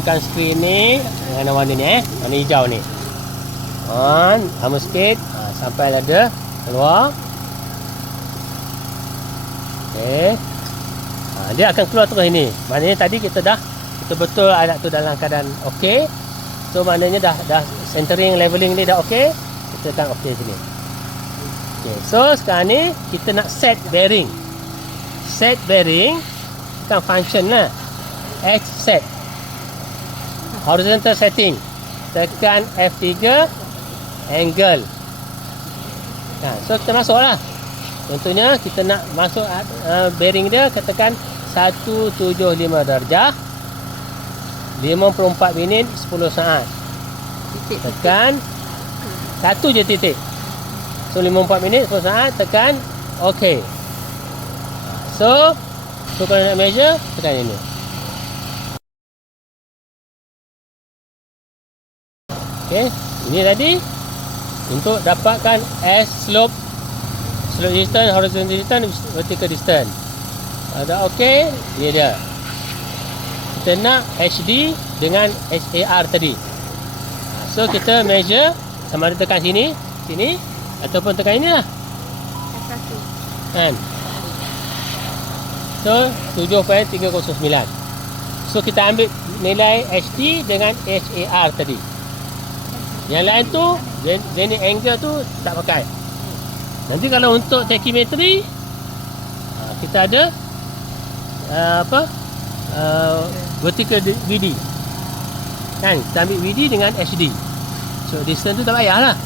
tekan skrin ni. Yang warna ni eh. Warna hijau ni. On Lama sikit. Ha, Sampai ada Keluar. Okay ha, Dia akan keluar terus ini. Maknanya tadi kita dah Betul-betul alat tu dalam keadaan okey. So maknanya dah dah centering leveling ni dah okey. Kita tekan okey sini. Okay, so sekarang ni kita nak set bearing. Set bearing bukan function lah. H set. Horizontal setting. Tekan F3 angle. Ha, so kita masuk lah. Contohnya kita nak masuk uh, bearing dia katakan 175 darjah 54 minit 10 saat. Tekan satu je titik. So 54 minit 10 saat tekan OK. So so kalau nak measure tekan ini. Okay, ini tadi untuk dapatkan S slope slope distance, horizontal distance, vertical distance. Ada OK, ini dia. Kita nak HD dengan HAR tadi. So kita measure sama ada tekan sini, sini ataupun tekan ini lah. Kan? So 7.309. So kita ambil nilai HD dengan HAR tadi. Yang lain tu zen- zenith angle tu tak pakai. Nanti kalau untuk tachymetry ah, kita ada uh, apa? Uh, vertical VD. Kan? Kita ambil VD dengan HD. So distance tu tak payah lah.